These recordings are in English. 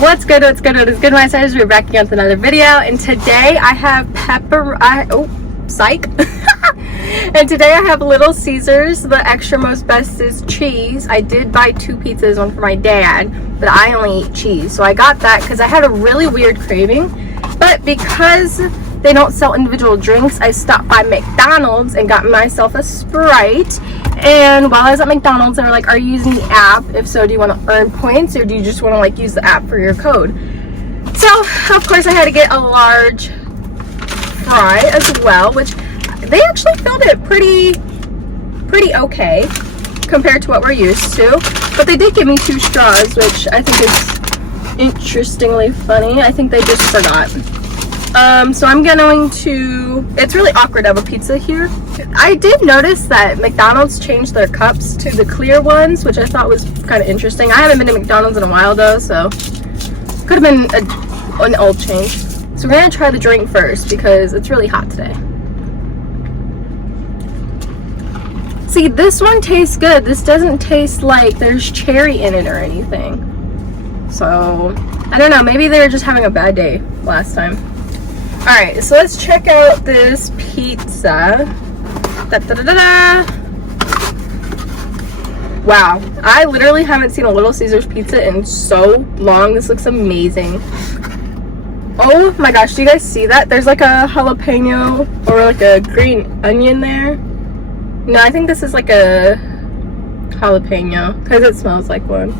What's good, my sisters? We're back again with another video, and today I have and today I have Little Caesars. The extra most best is cheese. I did buy 2 pizzas, one for my dad, but I only eat cheese, so I got that because I had a really weird craving. But because they don't sell individual drinks, I stopped by McDonald's and got myself a Sprite. And while I was at McDonald's, they were like, are you using the app? If so, do you want to earn points, or do you just want to like use the app for your code? So of course I had to get a large fry as well, which they actually filled it pretty okay compared to what we're used to. But they did give me 2 straws, which I think is interestingly funny. I think they just forgot. So I'm going to, it's really awkward to have a pizza here. I did notice that McDonald's changed their cups to the clear ones, which I thought was kind of interesting. I haven't been to McDonald's in a while though, so could have been an old change. So we're gonna try the drink first because it's really hot today. See, this one tastes good. This doesn't taste like there's cherry in it or anything. So I don't know, maybe they were just having a bad day last time. Alright, so let's check out this pizza. Wow, I literally haven't seen a Little Caesars pizza in so long. This looks amazing. Oh my gosh, do you guys see that? There's like a jalapeno or like a green onion there. No, I think this is like a jalapeno because it smells like one.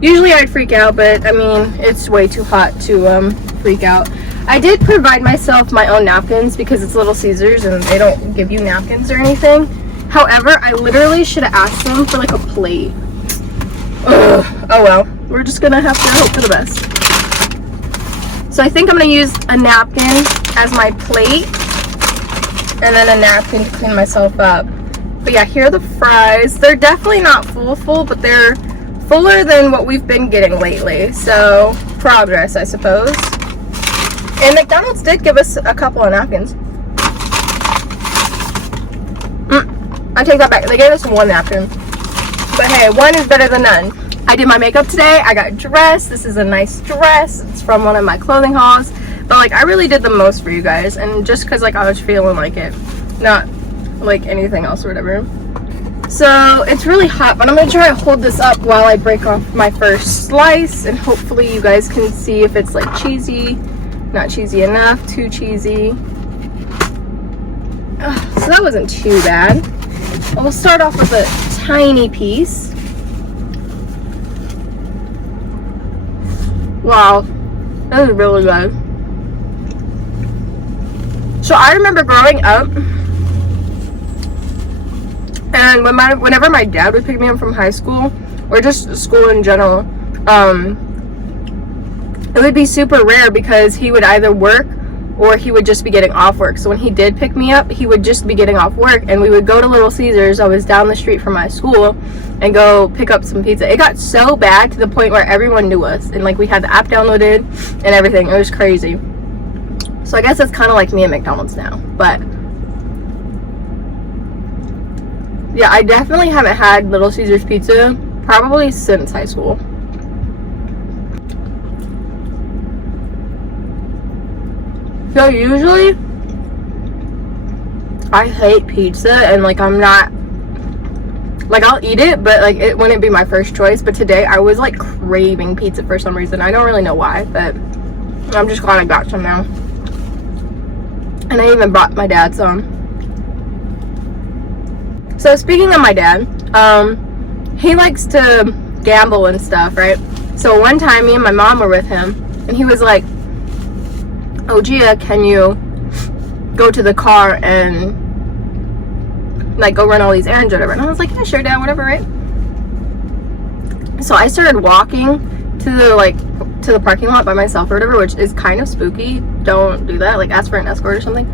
Usually I'd freak out, but I mean, it's way too hot to freak out. I did provide myself my own napkins because it's Little Caesars and they don't give you napkins or anything. However, I literally should have asked them for like a plate. Ugh. Oh well, we're just gonna have to hope for the best. So I think I'm gonna use a napkin as my plate and then a napkin to clean myself up. But yeah, here are the fries. They're definitely not full, but they're fuller than what we've been getting lately. So progress, I suppose. And McDonald's did give us a couple of napkins. I take that back. They gave us 1 napkin. But hey, 1 is better than none. I did my makeup today. I got dressed. This is a nice dress. It's from one of my clothing hauls. But like, I really did the most for you guys. And just because like I was feeling like it. Not like anything else or whatever. So it's really hot, but I'm going to try to hold this up while I break off my first slice. And hopefully you guys can see if it's like cheesy. Not cheesy enough, too cheesy. So that wasn't too bad. We'll start off with a tiny piece. Wow, that is really good. So I remember growing up, and whenever my dad would pick me up from high school, or just school in general, it would be super rare because he would either work or he would just be getting off work. So when he did pick me up, he would just be getting off work and we would go to Little Caesars. I was down the street from my school and go pick up some pizza. It got so bad to the point where everyone knew us and like we had the app downloaded and everything. It was crazy. So I guess it's kind of like me at McDonald's now. But yeah, I definitely haven't had Little Caesars pizza probably since high school. So usually, I hate pizza and like I'm not, like I'll eat it, but like it wouldn't be my first choice. But today I was like craving pizza for some reason. I don't really know why, but I'm just glad I got some now. And I even brought my dad some. So speaking of my dad, he likes to gamble and stuff, right? So one time me and my mom were with him and he was like, oh Gia, can you go to the car and like go run all these errands or whatever? And I was like, yeah, sure, Dad, whatever, right? So I started walking to the parking lot by myself or whatever, which is kind of spooky. Don't do that. Like ask for an escort or something.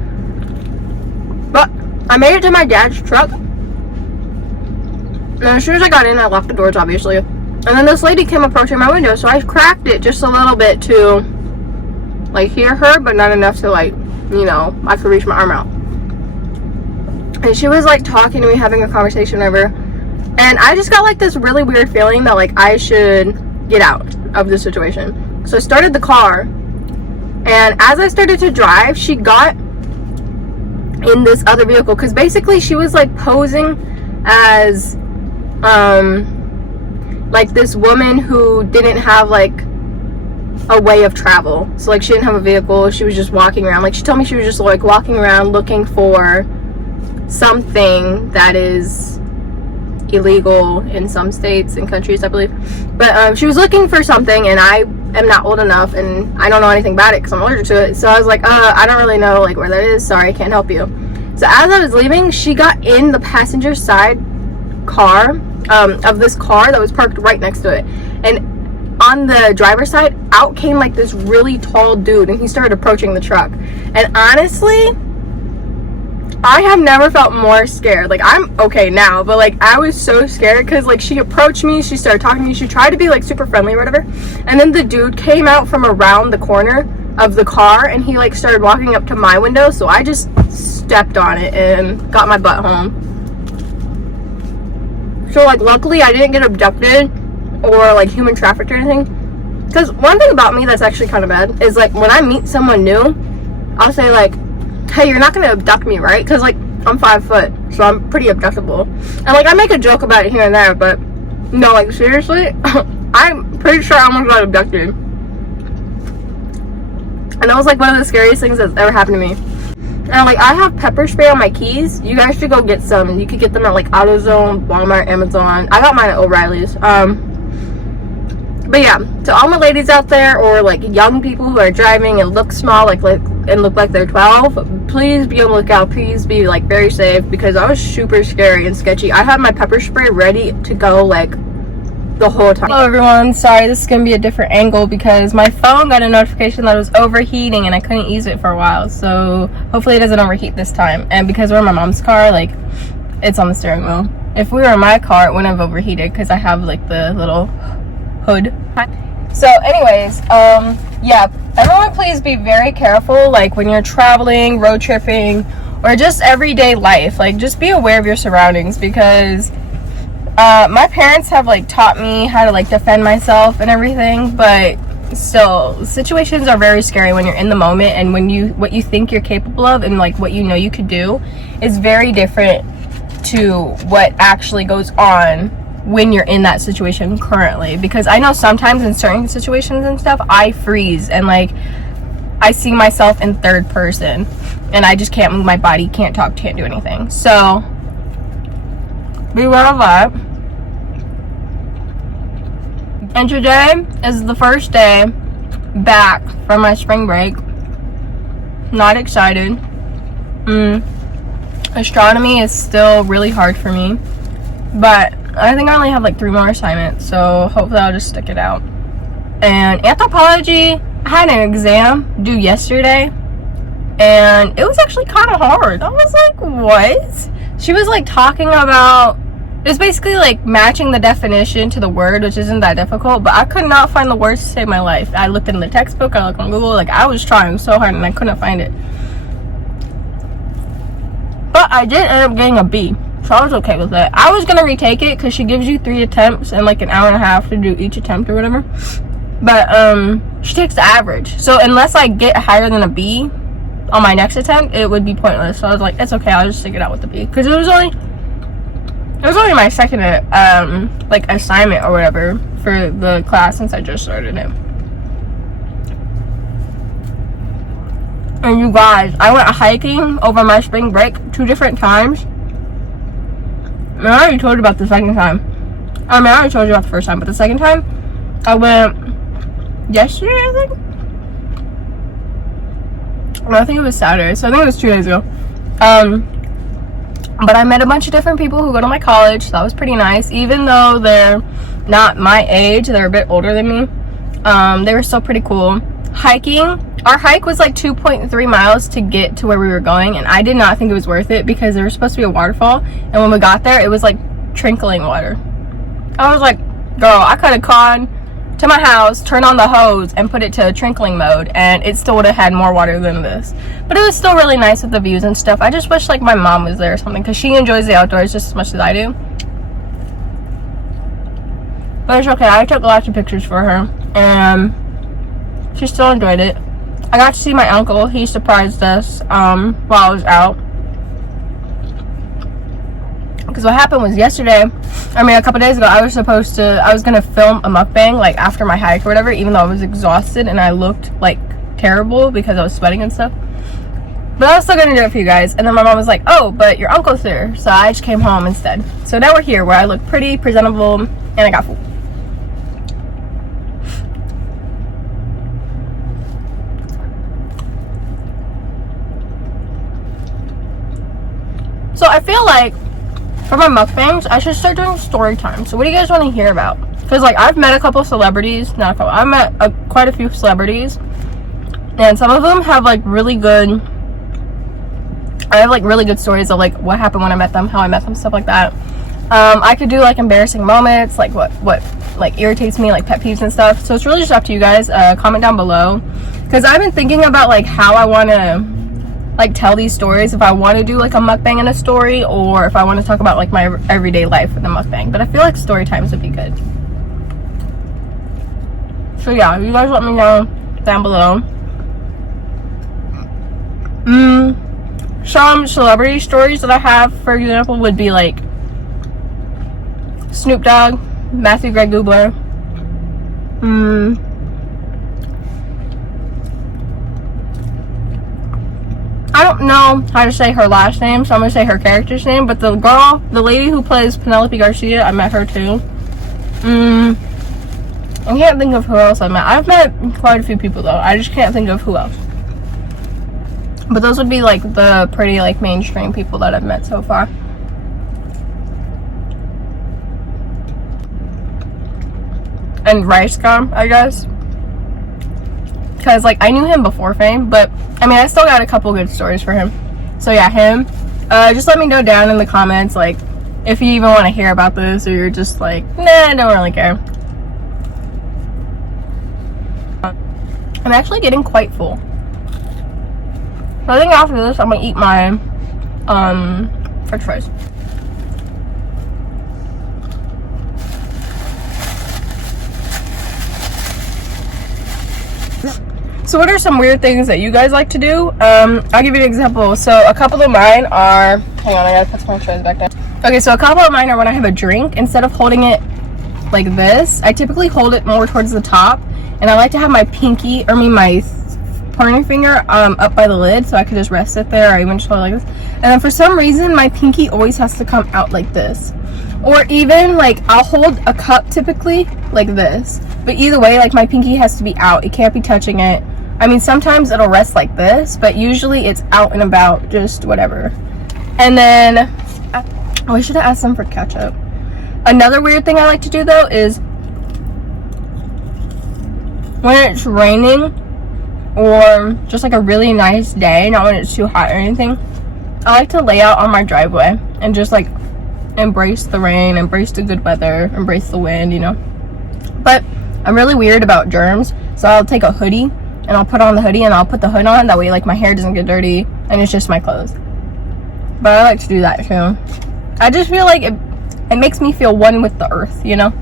But I made it to my dad's truck. And as soon as I got in, I locked the doors, obviously. And then this lady came approaching my window, so I cracked it just a little bit to like hear her, but not enough to like, you know, I could reach my arm out. And she was like talking to me, having a conversation over, and I just got like this really weird feeling that like I should get out of the situation. So I started the car, and as I started to drive, she got in this other vehicle, because basically she was like posing as like this woman who didn't have like a way of travel. So like she didn't have a vehicle, she was just walking around. Like she told me she was just like walking around looking for something that is illegal in some states and countries, I believe. But she was looking for something, and I am not old enough and I don't know anything about it because I'm allergic to it. So I was like, I don't really know like where that is, sorry, I can't help you. So as I was leaving, she got in the passenger side car of this car that was parked right next to it, and on the driver's side out came like this really tall dude, and he started approaching the truck. And honestly, I have never felt more scared. Like, I'm okay now, but like I was so scared because like she approached me, she started talking to me, she tried to be like super friendly or whatever, and then the dude came out from around the corner of the car and he like started walking up to my window. So I just stepped on it and got my butt home. So like luckily I didn't get abducted or like human trafficked or anything, because one thing about me that's actually kind of bad is like when I meet someone new, I'll say like, hey, you're not gonna abduct me, right? Because like I'm 5 foot, so I'm pretty abductible, and like I make a joke about it here and there, but no, like seriously, I'm pretty sure I almost got abducted, and that was like one of the scariest things that's ever happened to me. And like I have pepper spray on my keys. You guys should go get some. You could get them at like AutoZone, Walmart, Amazon. I got mine at O'Reilly's. But yeah, to all my ladies out there, or like young people who are driving and look small, and look like they're 12, please be on the lookout. Please be like very safe, because I was super scary and sketchy. I had my pepper spray ready to go like the whole time. Hello everyone, sorry, this is gonna be a different angle because my phone got a notification that it was overheating and I couldn't use it for a while. So hopefully it doesn't overheat this time. And because we're in my mom's car, like it's on the steering wheel. If we were in my car, it wouldn't have overheated because I have like the little hood. So anyways, yeah, everyone please be very careful, like when you're traveling, road tripping, or just everyday life. Like just be aware of your surroundings, because my parents have like taught me how to like defend myself and everything, but still situations are very scary when you're in the moment, and when what you think you're capable of and like what you know you could do is very different to what actually goes on when you're in that situation currently. Because I know sometimes in certain situations and stuff, I freeze and like I see myself in third person and I just can't move my body, can't talk, can't do anything. So beware of that. And today is the first day back from my spring break. Not excited. Astronomy is still really hard for me, but I think I only have like 3 more assignments, so hopefully I'll just stick it out. And anthropology, I had an exam due yesterday, and it was actually kind of hard. I was like, what? She was like talking about, it was basically like matching the definition to the word, which isn't that difficult, but I could not find the words to save my life. I looked in the textbook, I looked on Google, like I was trying so hard and I couldn't find it. But I did end up getting a B, so I was okay with it. I was gonna retake it because she gives you 3 attempts and like an hour and a half to do each attempt or whatever. But she takes the average, so unless I get higher than a B on my next attempt, it would be pointless. So I was like, it's okay, I'll just stick it out with the B, because it was only my second like assignment or whatever for the class since I just started it. And you guys, I went hiking over my spring break 2 different times. And I already told you about the second time. I mean, I already told you about the first time, but the second time I went yesterday, I think. No, I think it was Saturday, so I think it was 2 days ago. But I met a bunch of different people who go to my college, so that was pretty nice. Even though they're not my age, they're a bit older than me. They were still pretty cool. Hiking, our hike was like 2.3 miles to get to where we were going, and I did not think it was worth it because there was supposed to be a waterfall, and when we got there, it was like trickling water. I was like, girl, I could have gone to my house, turned on the hose, and put it to trickling mode, and it still would have had more water than this. But it was still really nice with the views and stuff. I just wish like my mom was there or something, because she enjoys the outdoors just as much as I do. But it's okay, I took lots of pictures for her, and She still enjoyed it. I got to see my uncle. He surprised us while I was out. Because what happened was yesterday, a couple days ago, I was gonna film a mukbang like after my hike or whatever, even though I was exhausted and I looked like terrible because I was sweating and stuff. But I was still gonna do it for you guys. And then my mom was like, oh, but your uncle's here. So I just came home instead. So now we're here where I look pretty presentable and I got food. So I feel like for my mukbangs, I should start doing story time. So what do you guys want to hear about? Because like I've met a couple celebrities, I've met quite a few celebrities, and some of them have like really good stories of like what happened when I met them, how I met them, stuff like that. I could do like embarrassing moments, like what like irritates me, like pet peeves and stuff. So it's really just up to you guys. Comment down below, because I've been thinking about like how I want to like tell these stories, if I want to do like a mukbang and a story, or if I want to talk about like my everyday life with a mukbang. But I feel like story times would be good. So yeah, you guys let me know down below. Some celebrity stories that I have, for example, would be like Snoop Dogg, Matthew Gray Gubler. I don't know how to say her last name, so I'm gonna say her character's name. But the lady who plays Penelope Garcia, I met her too. I can't think of who else I met. I've met quite a few people though. I just can't think of who else. But those would be like the pretty like mainstream people that I've met so far. And Rice Gum, I guess. Because like I knew him before fame, but I still got a couple good stories for him. So yeah, him. Just let me know down in the comments like if you even want to hear about this, or you're just like, nah, I don't really care. I'm actually getting quite full. So I think after this I'm gonna eat my french fries. So what are some weird things that you guys like to do? I'll give you an example. So a couple of mine are, hang on, I gotta put some more fries back there. Okay, so a couple of mine are when I have a drink, instead of holding it like this, I typically hold it more towards the top, and I like to have my pinky, my pointer finger up by the lid, so I could just rest it there, or even just hold it like this. And then for some reason, my pinky always has to come out like this. Or even like I'll hold a cup typically like this, but either way, like my pinky has to be out. It can't be touching it. Sometimes it'll rest like this, but usually it's out and about, just whatever. And then, oh, I should have asked them for ketchup. Another weird thing I like to do though is when it's raining, or just like a really nice day, not when it's too hot or anything, I like to lay out on my driveway and just like embrace the rain, embrace the good weather, embrace the wind, you know. But I'm really weird about germs, so I'll take a hoodie and I'll put on the hoodie and I'll put the hood on, that way like my hair doesn't get dirty and it's just my clothes. But I like to do that too. I just feel like it makes me feel one with the earth, you know.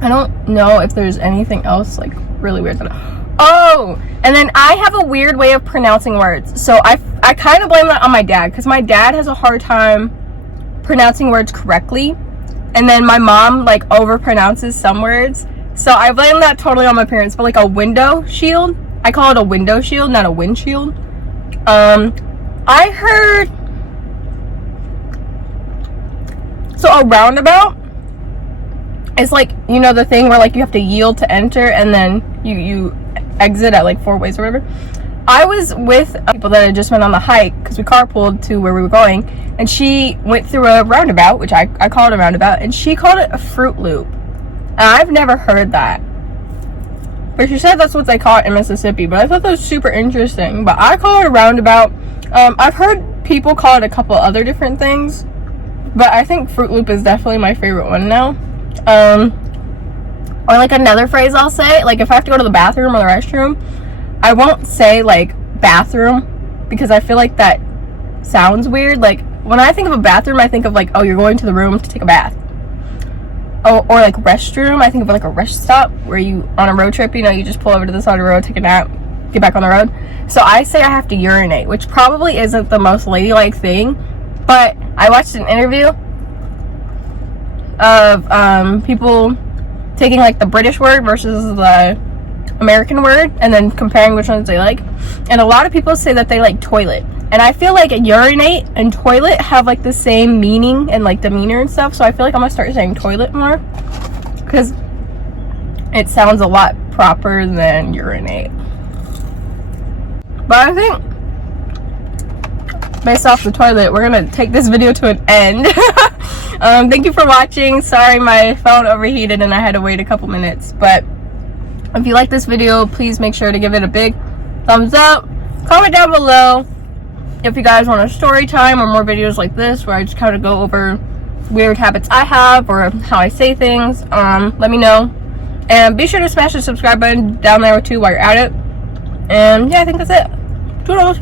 I don't know if there's anything else like really weird that oh, and then I have a weird way of pronouncing words. So I kind of blame that on my dad, because my dad has a hard time pronouncing words correctly, and then my mom like overpronounces some words. So I blame that totally on my parents. But like a window shield, I call it a window shield, not a windshield. I heard, so a roundabout is like, you know, the thing where like you have to yield to enter and then you exit at like 4 ways or whatever. I was with people that had just went on the hike because we carpooled to where we were going, and she went through a roundabout, which I call it a roundabout, and she called it a Fruit Loop. And I've never heard that, but she said that's what they call it in Mississippi. But I thought that was super interesting. But I call it a roundabout. I've heard people call it a couple other different things, but I think Fruit Loop is definitely my favorite one now. Or like another phrase I'll say, like if I have to go to the bathroom or the restroom, I won't say like bathroom, because I feel like that sounds weird. Like when I think of a bathroom, I think of like, oh, you're going to the room to take a bath. or like restroom. I think of like a rest stop where you, on a road trip, you know, you just pull over to the side of the road, take a nap, get back on the road. So I say I have to urinate, which probably isn't the most ladylike thing, but I watched an interview of people taking like the British word versus the American word and then comparing which ones they like, and a lot of people say that they like toilet, and I feel like urinate and toilet have like the same meaning and like demeanor and stuff, so I feel like I'm gonna start saying toilet more because it sounds a lot proper than urinate. But I think based off the toilet, we're gonna take this video to an end. Thank you for watching. Sorry my phone overheated and I had to wait a couple minutes, but if you like this video, please make sure to give it a big thumbs up. Comment down below if you guys want a story time or more videos like this where I just kind of go over weird habits I have or how I say things. Let me know, and be sure to smash the subscribe button down there too while you're at it. And yeah, I think that's it. Toodles.